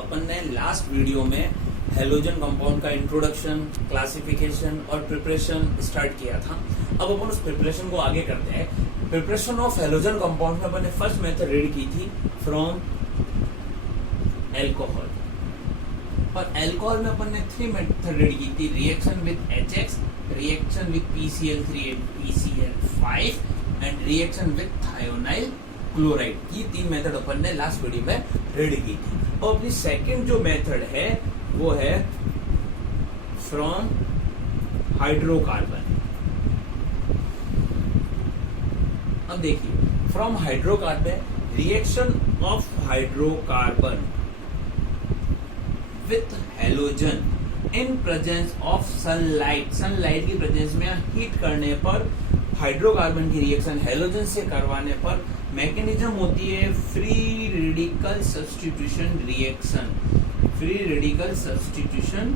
अपन ने last video में halogen compound का इंट्रोडक्शन, क्लासिफिकेशन और प्रिपरेशन स्टार्ट किया था। अब अपन उस प्रिपरेशन को आगे करते हैं। प्रिपरेशन ऑफ हेलोजन कंपाउंड में अपन ने फर्स्ट मेथड रीड की थी फ्रॉम एल्कोहल, और एल्कोहल में अपन ने 3 मेथड रीड की थी, reaction with HX, reaction with PCl3 and PCl5 and reaction with thionyl chloride. ये 3 मेथड अपन ने लास्ट वीडियो में रीड की थी। और अपनी सेकंड जो मेथड है वो है फ्रॉम हाइड्रोकार्बन। अब देखिए, from hydrocarbon, reaction of hydrocarbon with halogen in presence of sunlight. Sunlight की प्रेजेंस में हीट करने पर हाइड्रोकार्बन की रिएक्शन हेलोजन से करवाने पर मैकेनिज्म होती है free radical substitution reaction. Free radical substitution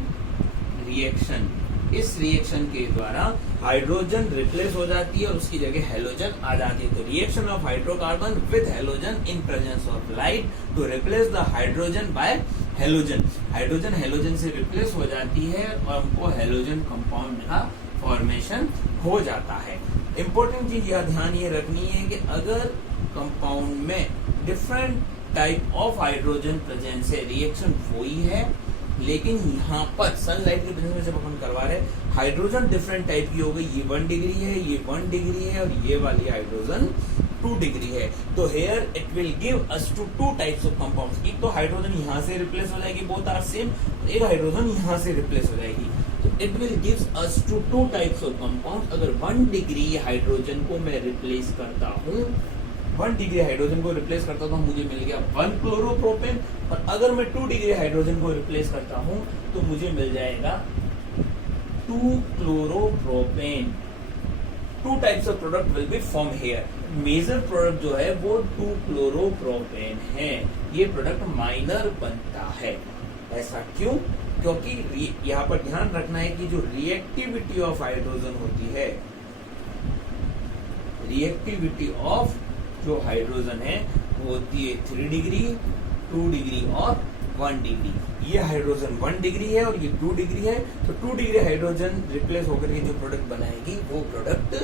reaction, इस रिएक्शन के द्वारा हाइड्रोजन रिप्लेस हो जाती है और उसकी जगह हेलोजन आ जाती है। तो reaction of hydrocarbon with halogen in presence of light to replace the hydrogen by halogen. Hydrogen halogen से रिप्लेस हो जाती है और हमको हेलोजन कंपाउंड का फॉर्मेशन हो जाता है। इंपॉर्टेंट चीज यह ध्यान ये रखनी है कि अगर कंपाउंड में different type of hydrogen presence है, रिएक्शन वही है, लेकिन यहाँ पर सनलाइट की प्रेजेंस में जब अपन करवा रहे हैं, हाइड्रोजन डिफरेंट टाइप की हो गई। ये 1 डिग्री है, ये 1 डिग्री है और ये वाली हाइड्रोजन 2 डिग्री है। तो here it will give us two 2 types of compounds. एक तो हाइड्रोजन यहाँ से रिप्लेस हो जाएगी, बोथ आर सेम, एक हाइड्रोजन यहाँ से रिप्लेस हो जाएगी। तो it will gives us two 2 types of compound. अगर 1 डिग्री हाइड्रोजन को मैं रिप्लेस करता हूँ, 1 डिग्री हाइड्रोजन को रिप्लेस करता हूँ, मुझे मिल गया 1 क्लोरोप्रोपेन। और अगर मैं 2 डिग्री हाइड्रोजन को रिप्लेस करता हूँ तो मुझे मिल जाएगा 2 chloropropane. 2 types of product will be form here. Major product जो है वो 2 क्लोरोप्रोपेन है। ये प्रोडक्ट माइनर बनता है। ऐसा क्यों? क्योंकि यहाँ पर ध्यान रखना है कि जो रिएक्टिविटी ऑफ हाइड्रोजन होती है, रिएक्टिविटी ऑफ जो हाइड्रोजन है वो होती है 3 डिग्री, 2 डिग्री और 1 डिग्री। ये हाइड्रोजन 1 डिग्री है और ये 2 डिग्री है। तो 2 डिग्री हाइड्रोजन रिप्लेस होकर के जो प्रोडक्ट बनाएगी वो प्रोडक्ट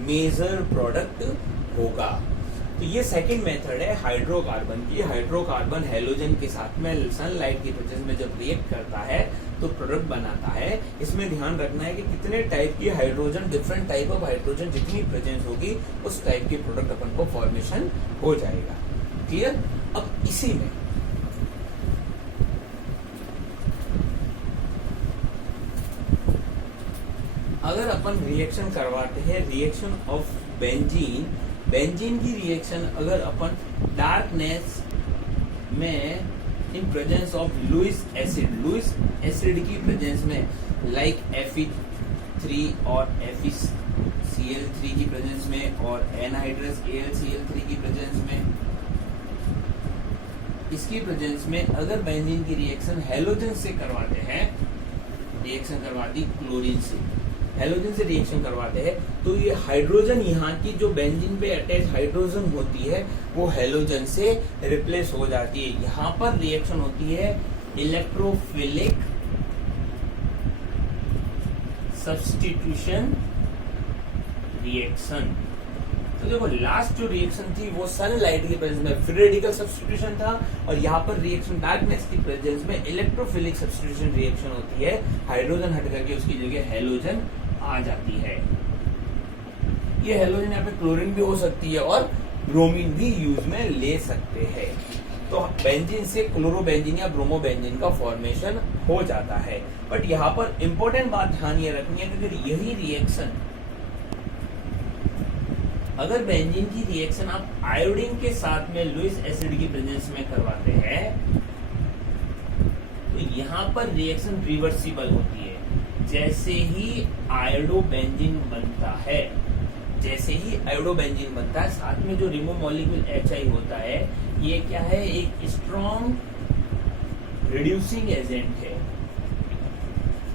मेजर प्रोडक्ट होगा। तो ये सेकंड मेथड है हाइड्रोकार्बन की। हाइड्रोकार्बन हेलोजन के साथ में सनलाइट की प्रेजेंस में जब रिएक्ट करता है तो प्रोडक्ट बनाता है। इसमें ध्यान रखना है कि कितने टाइप की hydrogen, different type of hydrogen जितनी प्रेजेंस होगी उस टाइप के प्रोडक्ट अपन को फॉर्मेशन हो जाएगा। क्लियर? अब इसी में अगर अपन रिएक्शन करवाते हैं, रिएक्शन ऑफ बेंजीन, बेंजीन की रिएक्शन अगर अपन डार्कनेस में इन presence of Lewis acid, Lewis acid की प्रेजेंस में लाइक Fe3 और FeCl3 की प्रेजेंस में और एनहाइड्रस AlCl3 की प्रेजेंस में, इसकी प्रेजेंस में अगर बेंजीन की रिएक्शन हेलोजन से करवाते हैं, रिएक्शन करवाती क्लोरीन से, हेलोजन से रिएक्शन करवाते हैं, तो ये हाइड्रोजन यहाँ की जो बेंजीन पे अटैच हाइड्रोजन होती है वो हेलोजन से रिप्लेस हो जाती है। यहाँ पर रिएक्शन होती है इलेक्ट्रोफिलिक सब्स्टिट्यूशन रिएक्शन। तो देखो, लास्ट जो रिएक्शन थी वो सनलाइट की प्रेजेंस में फ्री रेडिकल सब्स्टिट्यूशन था और यहाँ पर रिएक्शन डार्कनेस की प्रेजेंस में इलेक्ट्रोफिलिक सब्स्टिट्यूशन रिएक्शन होती है। हाइड्रोजन हट करके उसकी जगह हेलोजन आ जाती है। ये हेलोजन यहाँ पे क्लोरीन भी हो सकती है और ब्रोमीन भी यूज में ले सकते हैं। तो बेंजीन से क्लोरोबेंजीन या ब्रोमोबेंजीन का फॉर्मेशन हो जाता है। बट यहाँ पर इंपॉर्टेंट बात ध्यान ये रखनी है कि अगर यही रिएक्शन, अगर बेंजीन की रिएक्शन आप आयोडीन के साथ में लुइस एसिड की प्रेजेंस में करवाते हैं तो यहाँ पर रिएक्शन रिवर्सिबल होती है। जैसे ही आयोडोबेंजीन बनता है, जैसे ही आयोडोबेंजीन बनता है, साथ में जो रिमो मॉलिक्यूल HI होता है, ये क्या है? एक स्ट्रॉन्ग रिड्यूसिंग एजेंट है।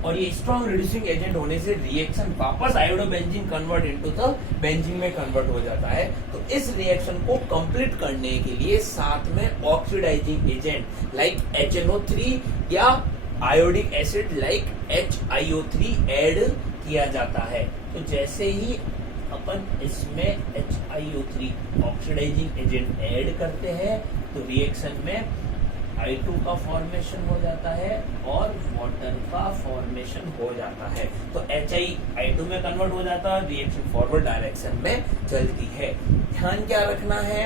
और ये स्ट्रॉन्ग रिड्यूसिंग एजेंट होने से रिएक्शन वापस iodobenzene convert into the benzene में कन्वर्ट हो जाता है। तो इस रिएक्शन को कंप्लीट करने के लिए साथ में ऑक्सीडाइजिंग एजेंट लाइक HNO3 या iodic acid like HiO3 add किया जाता है। तो जैसे ही अपन इसमें HiO3 ऑक्सीडाइजिंग एजेंट ऐड करते हैं तो रिएक्शन में I2 का फॉर्मेशन हो जाता है और वाटर का फॉर्मेशन हो जाता है। तो HI I2 में कन्वर्ट हो जाता है, रिएक्शन फॉरवर्ड डायरेक्शन में चलती है। ध्यान क्या रखना है,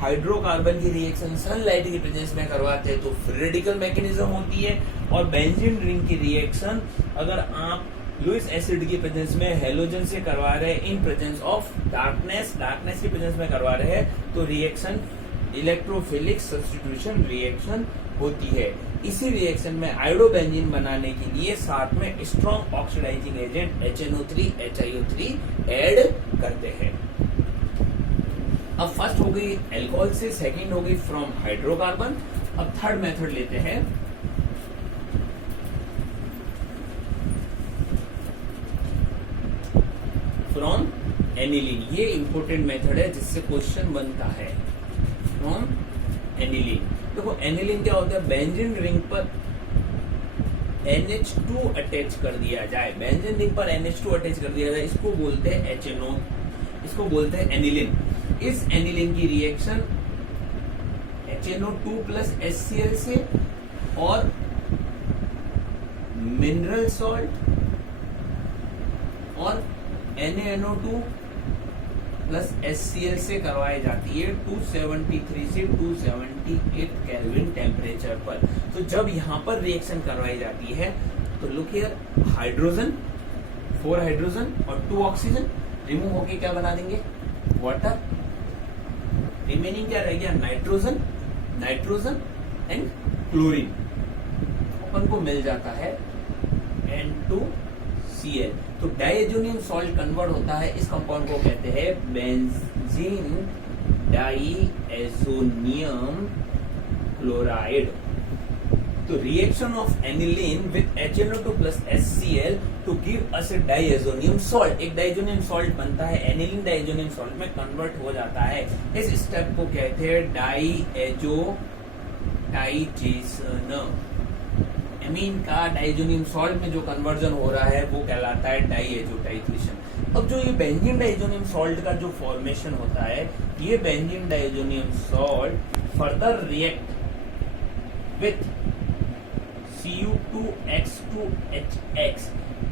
हाइड्रोकार्बन की रिएक्शन सनलाइट की प्रेजेंस में करवाते हैं तो फ्री रेडिकल मैकेनिज्म होती है, और बेंजीन रिंग की रिएक्शन अगर आप लुइस एसिड की प्रेजेंस में हेलोजन से करवा रहे हैं इन प्रेजेंस ऑफ डार्कनेस की प्रेजेंस में करवा रहे हैं तो रिएक्शन इलेक्ट्रोफिलिक सब्स्टिट्यूशन रिएक्शन होती है। इसी रिएक्शन में आयोडोबेंजीन बनाने के लिए साथ में strong oxidising agent HNO3 HiO3 add करते हैं। अब फर्स्ट हो गई अल्कोहल से, सेकंड हो गई फ्रॉम हाइड्रोकार्बन। अब थर्ड मेथड लेते हैं। From aniline. ये इंपोर्टेंट मेथड है जिससे क्वेश्चन बनता है। फ्रॉम एनिलीन, देखो एनिलीन क्या होता है, बेंजीन रिंग पर NH2 अटैच कर दिया जाए, बेंजीन रिंग पर NH2 अटैच कर दिया जाए, इसको बोलते हैं HNO, इसको बोलते हैं एनिलीन। इस एनिलीन की रिएक्शन HNO2 प्लस HCl से और मिनरल सॉल्ट और NaNO2 प्लस HCl से करवाई जाती है 273 से 278 केल्विन टेम्परेचर पर। तो जब यहाँ पर रिएक्शन करवाई जाती है तो लुक हियर, हाइड्रोजन 4 हाइड्रोजन और 2 ऑक्सीजन रिमूव होके क्या बना देंगे, वाटर। रिमेनिंग क्या रह गया, नाइट्रोजन एंड क्लोरीन। अपन को मिल जाता है N2Cl। तो डाइएजोनियम सॉल्ट कन्वर्ट होता है, इस कंपाउंड को कहते हैं बेंजीन डाइएजोनियम क्लोराइड। तो reaction of aniline with HNO2 plus HCl to give us a diazonium salt. एक डाइएजोनियम सॉल्ट बनता है, एनिलीन डाइएजोनियम सॉल्ट में कन्वर्ट हो जाता है। इस स्टेप को कहते हैं डाइजेशन। एमीन का डाइएजोनियम सॉल्ट में जो कन्वर्जन हो रहा है वो कहलाता है डाइएजोटाइजेशन। अब जो ये बेंजीन डाइएजोनियम सॉल्ट का जो फॉर्मेशन होता है, ये benzene diazonium salt further react with Cu2H2HX।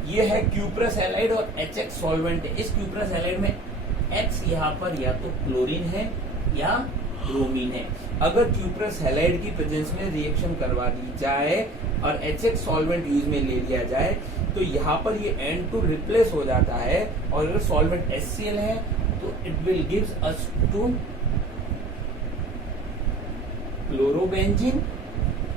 ये है क्यूप्रस हैलाइड और HX सॉल्वेंट है। इस क्यूप्रस हैलाइड में X यहाँ पर या तो क्लोरीन है या ब्रोमीन है। अगर क्यूप्रस हैलाइड की प्रेजेंस में रिएक्शन करवा दी जाए और HX सॉल्वेंट यूज में ले लिया जाए तो यहाँ पर ये N2 रिप्लेस हो जाता है, और अगर सॉल्वेंट HCl है तो it will gives us to chlorobenzene,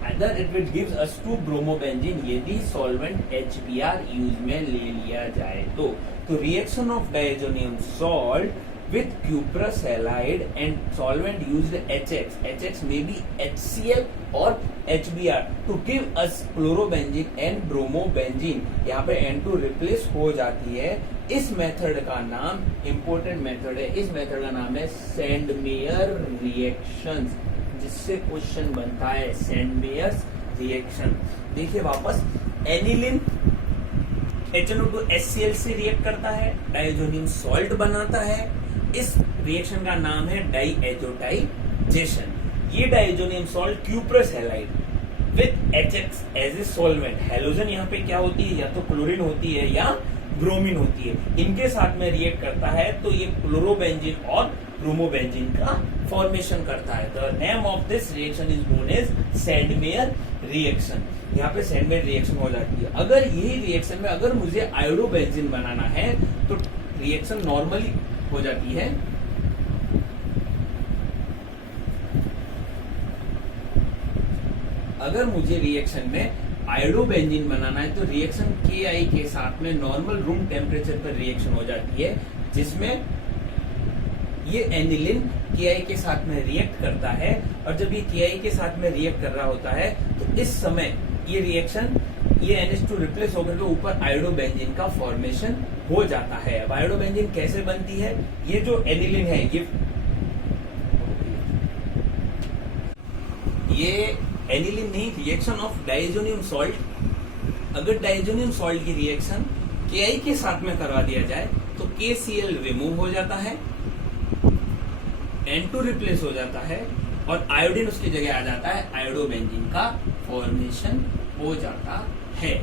other it will gives us to bromobenzene यदि सॉल्वेंट HBr यूज में ले लिया जाए तो reaction of diazonium salt with cuprous halide and solvent used HX may be HCl or HBr to give us chlorobenzene and bromobenzene। यहाँ पे N2 replace हो जाती है। इस मेथड का नाम इंपोर्टेंट मेथड है, इस मेथड का नाम है सेंडमेयर रिएक्शन, जिससे क्वेश्चन बनता है सेंडमेयर्स रिएक्शन। देखिए वापस, एनिलीन HNO2 HCl से रिएक्ट करता है, डाइएजोनियम सॉल्ट बनाता है। इस रिएक्शन का नाम है डाइएजोटाइजेशन। ये diazonium salt cuprous halide with HX as a solvent, halogen यहाँ पे क्या होती है, या तो क्लोरीन होती है या ब्रोमीन होती है, इनके साथ में रिएक्ट करता है तो ये क्लोरोबेंजीन और ब्रोमोबेंजीन का फॉर्मेशन करता है। The name of this reaction is known as Sandmeyer reaction. यहाँ पे सेंडमेयर रिएक्शन हो जाती है। अगर यही रिएक्शन में अगर मुझे आयोडोबेंजीन बनाना है तो रिएक्शन नॉर्मली हो जाती है। अगर मुझे रिएक्शन में आयोडोबेंजीन बनाना है तो रिएक्शन Ki के साथ में नॉर्मल रूम टेम्परेचर पर रिएक्शन हो जाती है, जिसमें ये एनिलीन Ki के साथ में रिएक्ट करता है। और जब ये Ki के साथ में रिएक्ट कर रहा होता है तो इस समय ये रिएक्शन ये NH2 रिप्लेस होकर के ऊपर आयोडोबेंजीन का फॉर्मेशन हो जाता है। अब आयोडोबेंजीन कैसे बनती है, ये जो एनिलीन है ये एनिलीन नहीं, रिएक्शन ऑफ डाइज़ोनियम सॉल्ट। अगर डाइज़ोनियम सॉल्ट की रिएक्शन Ki के साथ में करवा दिया जाए तो KCl रिमूव हो जाता है, N2 रिप्लेस हो जाता है और आयोडीन उसकी जगह आ जाता है, आयोडोबेंजीन का फॉर्मेशन हो जाता है।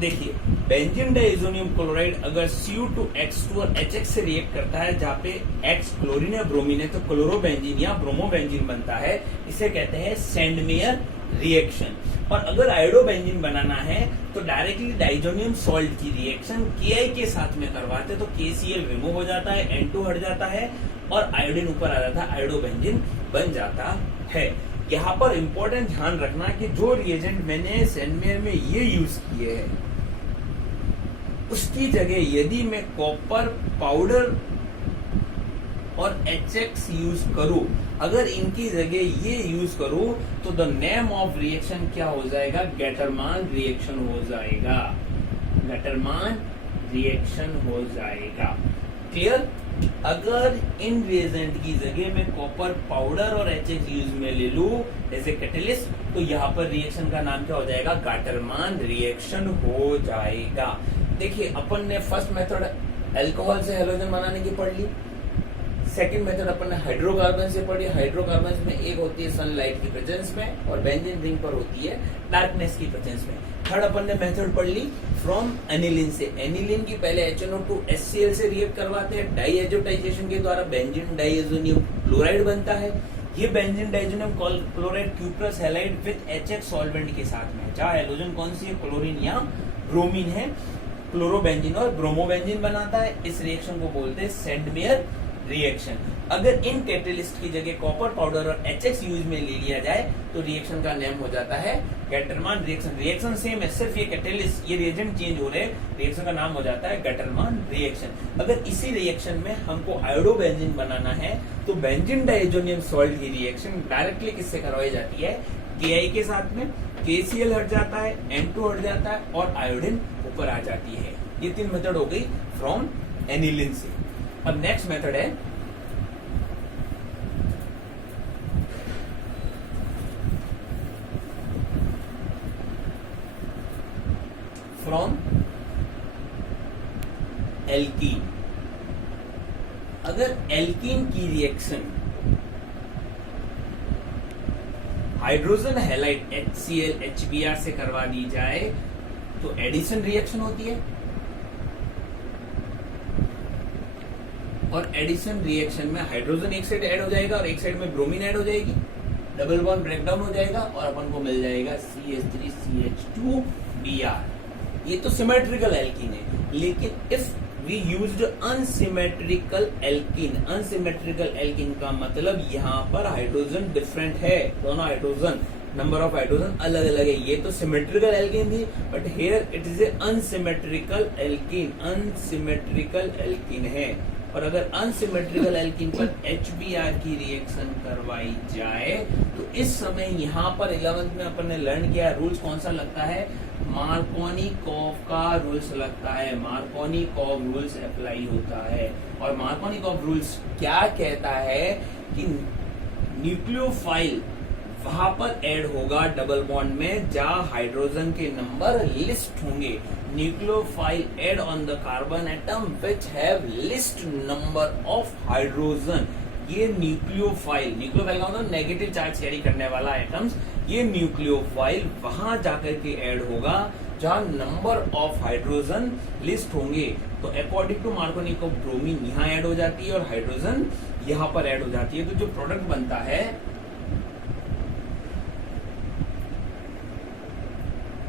देखिए बेंजीन डाइज़ोनियम क्लोराइड अगर Cu2H2 और HX से रिएक्ट करता है, जहाँ पे X क्लोरीन या ब्रोमीन है, तो क्लोरोबेंजीन या ब्रोमोबेंजीन बनता है। इसे कहते हैं सेंडमेयर रिएक्शन। और अगर आयोडोबेंजीन बनाना है तो डायरेक्टली डाइज़ोनियम सॉल्ट की रिएक्शन Ki के साथ में करवाते तो KCl रिमूव हो जाता है, N2 हट जाता है और आयोडीन ऊपर आ जाता है, आयोडोबेंजीन बन जाता है। यहाँ पर इंपॉर्टेंट ध्यान रखना कि जो रिएजेंट मैंने सेंडमेयर में ये यूज किए हैं, उसकी जगह यदि मैं कॉपर पाउडर और HX यूज करूं, अगर इनकी जगह ये यूज करूं तो द नेम ऑफ रिएक्शन क्या हो जाएगा, गैटरमान रिएक्शन हो जाएगा, गैटरमान रिएक्शन हो जाएगा। क्लियर? अगर इन रिएजेंट की जगह मैं कॉपर पाउडर और HX यूज में ले लूं एज ए कैटलिस्ट, तो यहाँ पर रिएक्शन का नाम क्या हो जाएगा, गैटरमान रिएक्शन हो जाएगा। देखिए अपन ने फर्स्ट मेथड अल्कोहल से हेलोजन बनाने की पढ़ ली, सेकंड मेथड अपन ने हाइड्रोकार्बन से पढ़ी। हाइड्रोकार्बन में एक होती है सनलाइट की प्रेजेंस में और बेंजीन रिंग पर होती है डार्कनेस की प्रेजेंस में। थर्ड अपन ने मेथड पढ़ ली फ्रॉम एनिलीन से। एनिलीन की पहले HNO2 HCl से रिएक्ट करवाते हैं, डाइएजोटाइजेशन के द्वारा बेंजीन डाइएजोनियम क्लोराइड बनता है। ये benzene diazonium chloride cuprous halide with HX solvent के साथ में, जहाँ हेलोजन कौन सी है, क्लोरीन या ब्रोमीन है, क्लोरोबेंजीन और ब्रोमोबेंजीन बनाता है। इस रिएक्शन को बोलते हैं सेंडमेयर रिएक्शन। अगर इन कैटलिस्ट की जगह कॉपर पाउडर और HX यूज में ले लिया जाए तो रिएक्शन का नेम हो जाता है गैटरमान रिएक्शन। रिएक्शन सेम है, सिर्फ ये कैटलिस्ट, ये रिएजेंट चेंज हो रहे, रिएक्शन का नाम हो जाता है गैटरमान रिएक्शन। अगर इसी रिएक्शन में हमको आयोडोबेंजीन बनाना है तो बेंजीन डाइज़ोनियम सॉल्ट की रिएक्शन डायरेक्टली किससे करवाई जाती है, Ki के साथ में। KCl हट जाता है, N2 हट जाता है और आयोडीन ऊपर आ जाती है। ये तीन मेथड हो गई फ्रॉम एनिलीन से। अब नेक्स्ट मेथड है फ्रॉम एल्कीन। अगर एल्कीन की reaction hydrogen halide HCl HBr से करवा दी जाए तो एडिशन रिएक्शन होती है, और एडिशन रिएक्शन में हाइड्रोजन एक साइड ऐड हो जाएगा और एक साइड में ब्रोमीन ऐड हो जाएगी, डबल बॉन्ड ब्रेकडाउन हो जाएगा और अपन को मिल जाएगा CH3CH2Br। ये तो सिमेट्रिकल एल्कीन है, लेकिन if we used unsymmetrical alkene, unsymmetrical alkene का मतलब यहाँ पर हाइड्रोजन डिफरेंट है, दोनों हाइड्रोजन नंबर ऑफ हाइड्रोजन अलग अलग है। ये तो सिमेट्रिकल एल्कीन थी, but here it is a unsymmetrical alkene, unsymmetrical alkene है। और अगर अनसिमेट्रिकल एल्कीन पर HBr की रिएक्शन करवाई जाए तो इस समय यहाँ पर 11th में अपन ने लर्न किया, रूल्स कौन सा लगता है, मार्कोनिकॉफ का रूल्स लगता है, मार्कोनिकॉफ रूल्स अप्लाई होता है। और मार्कोनिकॉफ रूल्स क्या कहता है कि न्यूक्लियोफाइल वहां पर ऐड होगा डबल बॉन्ड में जहां हाइड्रोजन के नंबर लिस्ट होंगे। Nucleophile add on the carbon atom which have list number of hydrogen. ये न्यूक्लियोफाइल, न्यूक्लियोफाइल का मतलब नेगेटिव चार्ज कैरी करने वाला एटम्स, ये न्यूक्लियोफाइल वहां जाकर के ऐड होगा जहां नंबर ऑफ हाइड्रोजन लिस्ट होंगे। तो अकॉर्डिंग टू मार्कोनिकॉफ ब्रोमीन यहाँ ऐड हो जाती है और हाइड्रोजन यहाँ पर ऐड हो जाती है। तो जो प्रोडक्ट बनता है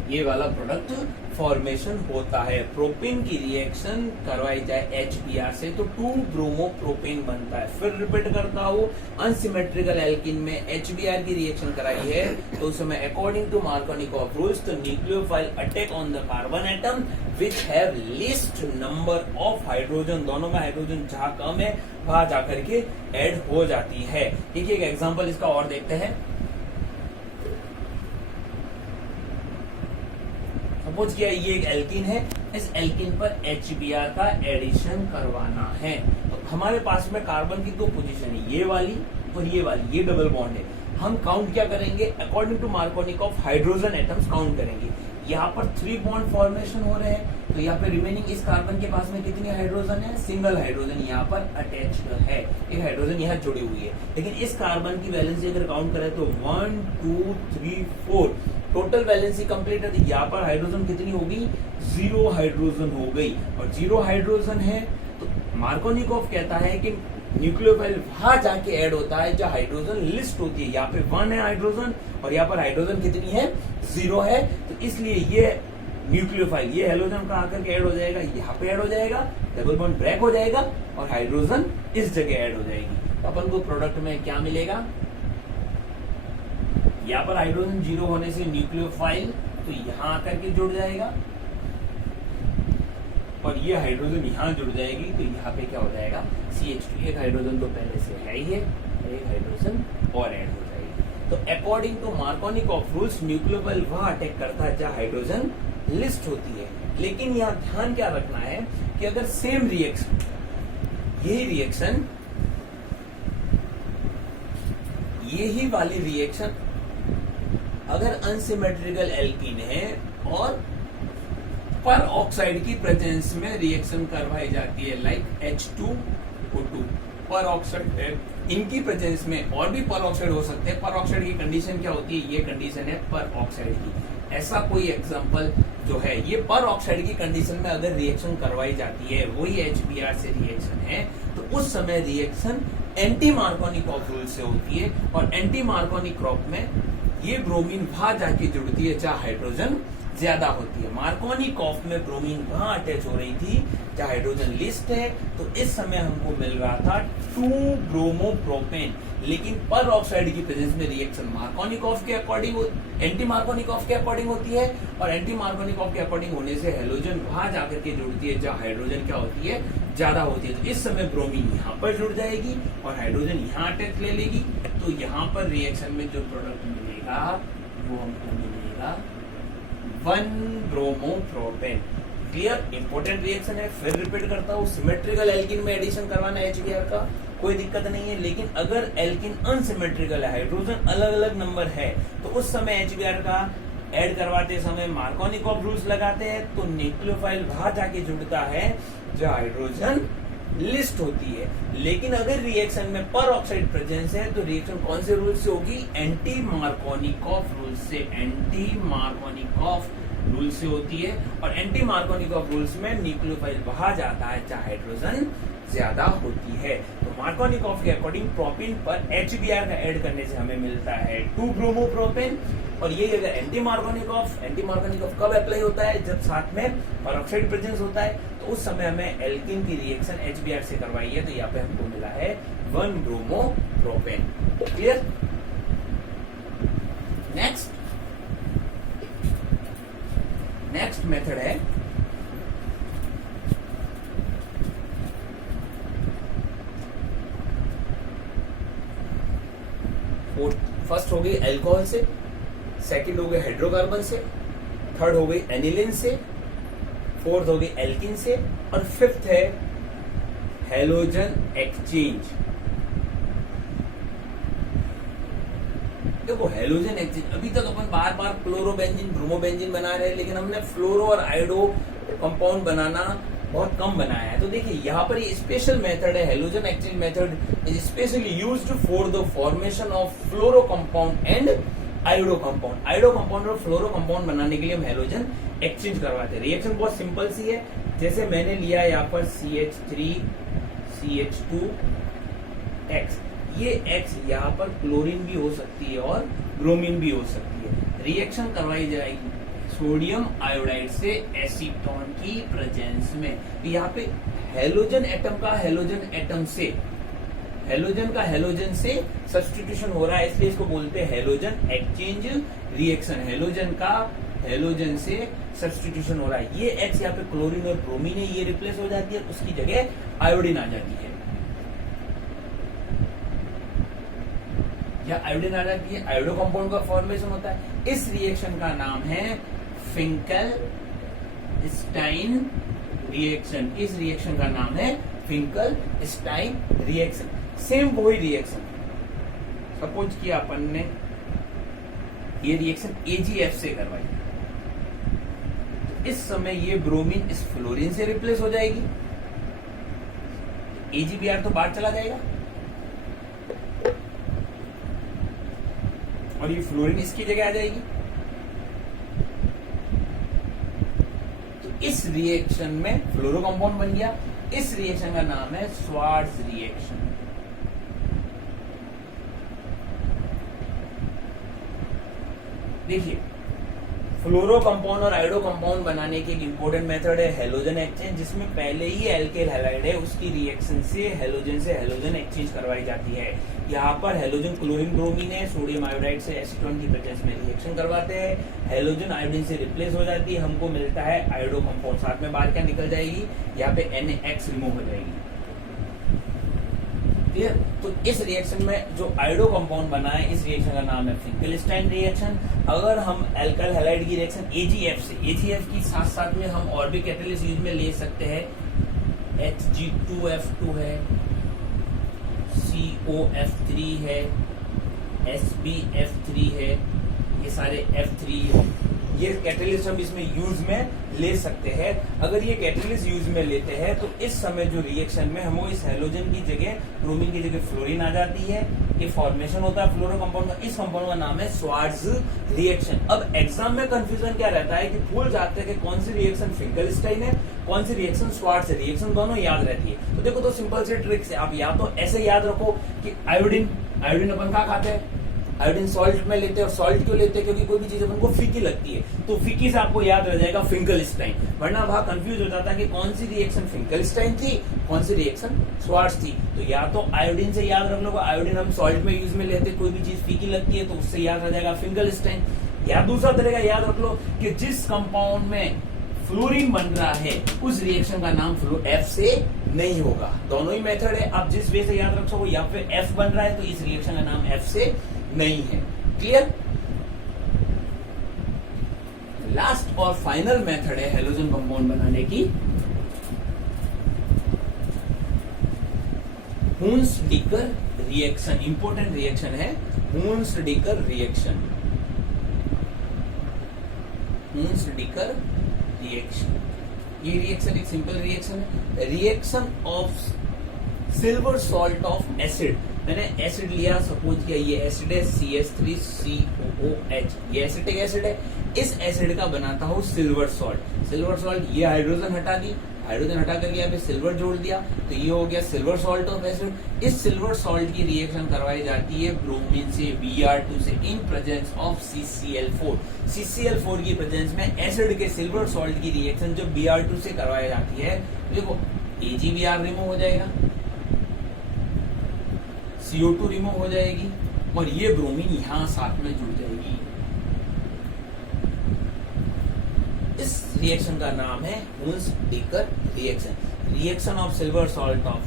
ये वाला प्रोडक्ट फॉर्मेशन होता है। प्रोपेन की रिएक्शन करवाई जाए HBr से तो 2-ब्रोमोप्रोपेन बनता है। फिर रिपीट करता हूँ, अनसिमेट्रिकल एल्कीन में HBr की रिएक्शन कराई है तो उस समय अकॉर्डिंग टू मार्कोनिकॉफ रूल्स तो nucleophile attack on the carbon atom which have list number of hydrogen. दोनों में हाइड्रोजन जहाँ कम है वहां जाकर के ऐड हो जाती है। देखिए एक एग्जाम्पल इसका और देखते हैं। सपोज किया ये एक एल्कीन है, इस एल्कीन पर HBr का एडिशन करवाना है। तो हमारे पास में कार्बन की दो पोजीशन है, ये वाली और ये वाली, ये डबल बॉन्ड है। हम काउंट क्या करेंगे, according to Markovnikov hydrogen atoms count करेंगे। यहाँ पर 3 बॉन्ड फॉर्मेशन हो रहे हैं, तो यहाँ पे रिमेनिंग इस कार्बन के पास में कितनी हाइड्रोजन है, सिंगल हाइड्रोजन यहाँ पर अटैच्ड है, एक हाइड्रोजन यहाँ जुड़ी हुई है। लेकिन इस कार्बन की वैलेंसी अगर काउंट करें तो 1 2 3 4 टोटल वैलेंसी कंप्लीट है। तो यहाँ पर हाइड्रोजन कितनी होगी, 0 हाइड्रोजन हो गई। और 0 हाइड्रोजन है तो मार्कोनिकॉफ कहता है कि न्यूक्लियोफाइल वहां जाके ऐड होता है जहाँ हाइड्रोजन लिस्ट होती है। यहाँ पे 1 है हाइड्रोजन और यहाँ पर हाइड्रोजन कितनी है, 0 है। तो इसलिए ये न्यूक्लियोफाइल, ये हेलोजन का आकर के ऐड हो जाएगा, यहाँ पे ऐड हो जाएगा, डबल बॉन्ड ब्रेक हो जाएगा और हाइड्रोजन इस जगह ऐड हो जाएगी। तो अपन को प्रोडक्ट में क्या मिलेगा, यहाँ पर हाइड्रोजन 0 होने से न्यूक्लियोफाइल तो यहाँ आकर के जुड़ जाएगा और ये हाइड्रोजन यहाँ जुड़ जाएगी। तो यहाँ पे क्या हो जाएगा, CH2, एक हाइड्रोजन तो पहले से है ही है, एक हाइड्रोजन और ऐड हो जाएगी। तो according to Markovnikov rules nucleophile वहां अटैक करता है जहाँ हाइड्रोजन लिस्ट होती है। लेकिन यहाँ ध्यान क्या रखना है कि अगर सेम रिएक्शन, यही वाली रिएक्शन अगर अनसिमेट्रिकल एल्कीन है और पर ऑक्साइड की प्रेजेंस में रिएक्शन करवाई जाती है, लाइक H2O2 पर ऑक्साइड है, इनकी प्रेजेंस में और भी पर ऑक्साइड हो सकते हैं। पर ऑक्साइड की कंडीशन क्या होती है, ये कंडीशन है पर ऑक्साइड की। ऐसा कोई एग्जांपल जो है, ये पर ऑक्साइड की कंडीशन में अगर रिएक्शन करवाई जाती है, वही HBr से रिएक्शन है, तो उस समय रिएक्शन एंटी मार्कोनिकॉफ रूल से होती है। और एंटी मार्कोनिकॉफ में ये ब्रोमीन वहां जाके जुड़ती है जहाँ हाइड्रोजन ज्यादा होती है। मार्कोनिकॉफ में ब्रोमीन वहां अटैच हो रही थी जहाँ हाइड्रोजन लिस्ट है, तो इस समय हमको मिल रहा था 2 ब्रोमोप्रोपेन। लेकिन पर ऑक्साइड की प्रेजेंस में रिएक्शन मार्कोनिकॉफ के अकॉर्डिंग, एंटी मार्कोनिकॉफ के अकॉर्डिंग होती है और एंटी मार्कोनिकॉफ के अकॉर्डिंग होने से हेलोजन वहां जाकर के जुड़ती है जहाँ हाइड्रोजन क्या होती है, ज्यादा होती है। तो इस समय ब्रोमीन यहाँ पर जुड़ जाएगी और हाइड्रोजन यहाँ अटैच ले लेगी। तो यहाँ पर रिएक्शन में जो प्रोडक्ट मिलेगा वो हमको मिलेगा 1 ब्रोमोप्रोपेन। क्लियर, इंपॉर्टेंट रिएक्शन है। फिर रिपीट करता हूँ, सिमेट्रिकल एल्कीन में एडिशन करवाना है HBr का, कोई दिक्कत नहीं है। लेकिन अगर एल्कीन अनसिमेट्रिकल है, हाइड्रोजन अलग अलग नंबर है, तो उस समय HBr का ऐड करवाते समय मार्कोनिकॉफ रूल्स लगाते हैं, तो न्यूक्लियोफाइल वहां जाके जुड़ता है जहाँ हाइड्रोजन लिस्ट होती है। लेकिन अगर रिएक्शन में पर ऑक्साइड प्रेजेंस है, तो रिएक्शन कौन से रूल से होगी, एंटी मार्कोनिकॉफ रूल से, एंटी मार्कोनिकॉफ रूल से होती है। और एंटी मार्कोनिकॉफ रूल्स में न्यूक्लियोफाइल वहां जाता है जहाँ हाइड्रोजन ज्यादा होती है। तो मार्कोनिकॉफ के अकॉर्डिंग प्रोपीन पर HBr का ऐड करने से हमें मिलता है 2 ब्रोमोप्रोपेन। और ये अगर एंटी मार्कोनिकॉफ कब अप्लाई होता है, जब साथ में पर ऑक्साइड प्रेजेंस होता है, तो उस समय हमें एल्कीन की रिएक्शन HBr से करवाई है। तो यहाँ पे हमको मिला है 1 ब्रोमोप्रोपेन। क्लियर। नेक्स्ट मेथड है फर्स्ट हो गई अल्कोहल से, सेकंड हो गई हाइड्रोकार्बन से, थर्ड हो गई एनिलिन से, फोर्थ हो गई एल्कीन से और फिफ्थ है हेलोजन एक्सचेंज। देखो हेलोजन एक्सचेंज, अभी तक अपन बार बार क्लोरोबेंजीन ब्रोमोबेंजीन बना रहे हैं, लेकिन हमने फ्लोरो और आयोडो कंपाउंड बनाना बहुत कम बनाया है। तो देखिए यहाँ पर ये स्पेशल मेथड है, halogen exchange method is specially used for the formation of fluoro compound and iodo compound. Iodo compound और फ्लोरो कंपाउंड बनाने के लिए हम हेलोजन एक्सचेंज करवाते हैं। रिएक्शन बहुत सिंपल सी है, जैसे मैंने लिया है यहाँ पर CH3 CH2X, ये X यहाँ पर क्लोरीन भी हो सकती है और ब्रोमीन भी हो सकती है। रिएक्शन करवाई जाएगी सोडियम आयोडाइड से एसीटोन की प्रेजेंस में। यहाँ पे हेलोजन एटम का हेलोजन से सब्स्टिट्यूशन हो रहा है, इसलिए इसको बोलते हैं हेलोजन एक्सचेंज रिएक्शन। हेलोजन का हेलोजन से सब्स्टिट्यूशन हो रहा है। ये X यहाँ पे क्लोरीन और ब्रोमीन है, ये रिप्लेस हो जाती है, उसकी जगह आयोडीन आ जाती है, या आयोडीन आ जाती है, आयोडो कंपाउंड का फॉर्मेशन होता है। इस रिएक्शन का नाम है फिंकेल स्टाइन रिएक्शन। इस रिएक्शन का नाम है फिंकल-स्टाइन रिएक्शन। सेम वही रिएक्शन, सपोज किया अपन ने ये रिएक्शन AgF से करवाई, तो इस समय ये ब्रोमीन इस फ्लोरीन से रिप्लेस हो जाएगी, AgBr तो बाहर चला जाएगा और ये फ्लोरीन इसकी जगह आ जाएगी। तो इस रिएक्शन में फ्लोरो कंपाउंड बन गया। इस रिएक्शन का नाम है स्वार्ट्ज रिएक्शन। देखिए, फ्लोरो कंपाउंड और आयोडो कंपाउंड बनाने के एक इंपॉर्टेंट मेथड है हैलोजन एक्सचेंज, जिसमें पहले ही एल्केल हैलाइड है उसकी रिएक्शन से हैलोजन एक्सचेंज करवाई जाती है। यहाँ पर हैलोजन क्लोरीन ब्रोमीन है, सोडियम आयोडाइड से एसीटोन की प्रेजेंस में रिएक्शन करवाते हैं, हैलोजन आयोडीन से रिप्लेस हो जाती है, हमको मिलता है आयोडो कंपाउंड। साथ में बाहर क्या निकल जाएगी, यहाँ पे NaX रिमूव हो जाएगी। क्लियर? तो इस रिएक्शन में जो आयोडो कंपाउंड बना है, इस रिएक्शन का नाम है फिंकल-स्टाइन रिएक्शन। अगर हम एल्काइल हैलाइड की रिएक्शन AgF से, AgF की साथ साथ में हम और भी कैटालिस्ट यूज में ले सकते हैं, Hg2F2 है, COF3 है, SbF3 है, ये सारे F3 ये कैटालिस्ट हम इसमें यूज में ले सकते हैं। अगर ये कैटालिस्ट यूज में लेते हैं तो इस समय जो रिएक्शन में हम इस हैलोजन की जगह ब्रोमीन की जगह फ्लोरीन आ जाती है, ये फॉर्मेशन होता है फ्लोरो कंपाउंड का। इस कंपाउंड का नाम है स्वार्ट्ज रिएक्शन। अब एग्जाम में कंफ्यूजन क्या रहता है कि भूल जाते हैं कि कौन सी रिएक्शन फिंकल-स्टाइन है, कौन सी रिएक्शन स्वार्ट्ज रिएक्शन, दोनों याद रहती है। तो देखो, तो सिंपल से ट्रिक्स है, आप या तो ऐसे याद रखो कि आयोडीन अपन क्या खाते हैं, आयोडीन सॉल्ट में लेते हैं। और सॉल्ट क्यों लेते हैं, क्योंकि कोई भी चीज अपन को फीकी लगती है, तो फीकी से आपको याद रह जाएगा फिंकल-स्टाइन। वरना वहां कंफ्यूज हो जाता है कि कौन सी रिएक्शन फिंकल-स्टाइन थी, कौन सी रिएक्शन स्वार्ट्ज थी। तो या तो आयोडीन से याद रख लो, आयोडीन हम सॉल्ट में यूज में लेते हैं, कोई भी चीज फीकी लगती है तो उससे याद रह जाएगा फिंकल-स्टाइन। या दूसरा तरीका याद रख लो कि जिस कंपाउंड में फ्लोरीन बन रहा है उस रिएक्शन का नाम F से नहीं होगा। दोनों ही मेथड है, आप जिस वे से याद रख सको। या फिर F बन रहा है तो इस रिएक्शन का नाम F से नहीं है। क्लियर? लास्ट और फाइनल मेथड है हैलोजन कंपाउंड बनाने की, हुन्स-डिकर रिएक्शन। इंपॉर्टेंट रिएक्शन है हुन्स-डिकर रिएक्शन। हुन्स-डिकर रिएक्शन, ये रिएक्शन एक सिंपल रिएक्शन है। Reaction of silver salt of acid. मैंने एसिड लिया, सपोज किया ये एसिड है CH3COOH, ये एसिटिक एसिड है। इस एसिड का बनाता हूँ सिल्वर सॉल्ट। सिल्वर सॉल्ट, ये हाइड्रोजन हटा दी, हाइड्रोजन हटा करके यहाँ पे सिल्वर जोड़ दिया, तो ये हो गया सिल्वर सॉल्ट ऑफ एसिड। इस सिल्वर सॉल्ट की रिएक्शन करवाई जाती है ब्रोमीन से Br2 से इन प्रेजेंस ऑफ CCl4। CCl4 की प्रेजेंस में एसिड के सिल्वर सॉल्ट की रिएक्शन जो Br2 से करवाई जाती है, देखो AgBr रिमूव हो जाएगा, CO2 रिमूव हो जाएगी और ये ब्रोमीन यहां साथ में जुड़ जाएगी। इस रिएक्शन का नाम है Hunsdiecker reaction. Reaction of silver salt of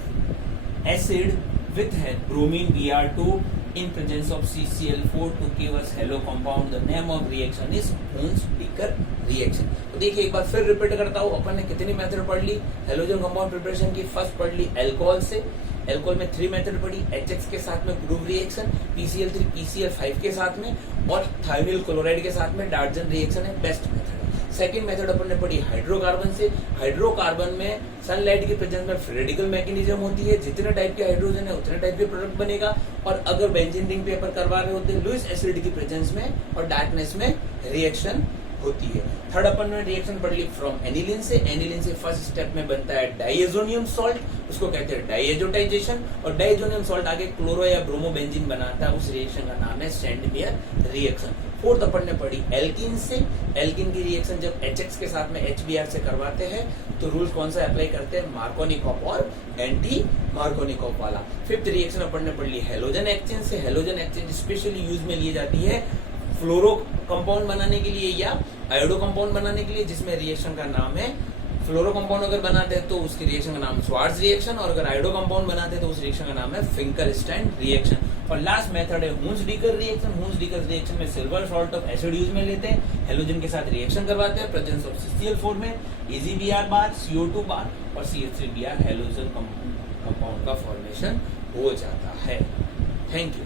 acid with bromine Br2 in presence of CCl4 to give us halo compound. The name of reaction is Hunsdiecker reaction. तो देखिए, एक बार फिर रिपीट करता हूँ, अपन ने कितनी मेथड पढ़ ली हेलोजन कंपाउंड प्रिपरेशन की। फर्स्ट पढ़ ली अल्कोहल से, अल्कोहल में 3 मेथड पढ़ी, HX के साथ में ग्रुप रिएक्शन, PCl3 PCl5 के साथ में, और थायोनिल क्लोराइड के साथ में डार्जन रिएक्शन है बेस्ट मेथड। सेकेंड मेथड अपन ने पढ़ी हाइड्रोकार्बन से। हाइड्रोकार्बन में सनलाइट की प्रेजेंस में फ्री रेडिकल मैकेनिज्म होती है, जितने टाइप के हाइड्रोजन है उतने टाइप के प्रोडक्ट बनेगा। और अगर बेंजीन रिंग पेपर करवा रहे होते हैं लुईस एसिड की प्रेजेंस में और डार्कनेस में रिएक्शन होती है। थर्ड अपन ने रिएक्शन पढ़ ली फ्रॉम एनिलीन से। एनिलीन से फर्स्ट स्टेप में बनता है डाइएजोनियम सॉल्ट, उसको कहते हैं डाइएजोटाइजेशन, और डाइएजोनियम सॉल्ट आगे क्लोरो या ब्रोमोबेंजीन बनाता है, उस रिएक्शन का नाम है सैंडमेयर रिएक्शन। फोर्थ अपन ने पढ़ी एल्कीन से। एल्कीन की रिएक्शन जब HX के साथ में HBr से करवाते हैं तो रूल कौन सा अप्लाई करते हैं, मार्कोनिकॉफ और एंटी मार्कोनिकॉफ वाला। फिफ्थ रिएक्शन अपन ने पढ़ ली हेलोजन एक्सचेंज से। हेलोजन एक्सचेंज स्पेशली यूज में ली जाती है फ्लोरो कंपाउंड बनाने के लिए या आयोडो कंपाउंड बनाने के लिए, जिसमें रिएक्शन का नाम है, फ्लोरो कंपाउंड अगर बनाते हैं तो उसकी रिएक्शन का नाम स्वार्ट्ज रिएक्शन, और अगर आयोडो कंपाउंड बनाते हैं तो उस रिएक्शन का नाम है फिंकल-स्टाइन रिएक्शन। और लास्ट मेथड है हुंस-डीकर रिएक्शन। हुंस-डीकर रिएक्शन में silver salt of acid use में लेते हैं, हेलोजन के साथ रिएक्शन करवाते हैं, प्रेजेंस ऑफ CCl4 में AgBr बार, CO2 बार और CH3Br हेलोजन कंपाउंड का फॉर्मेशन हो जाता है। Thank you.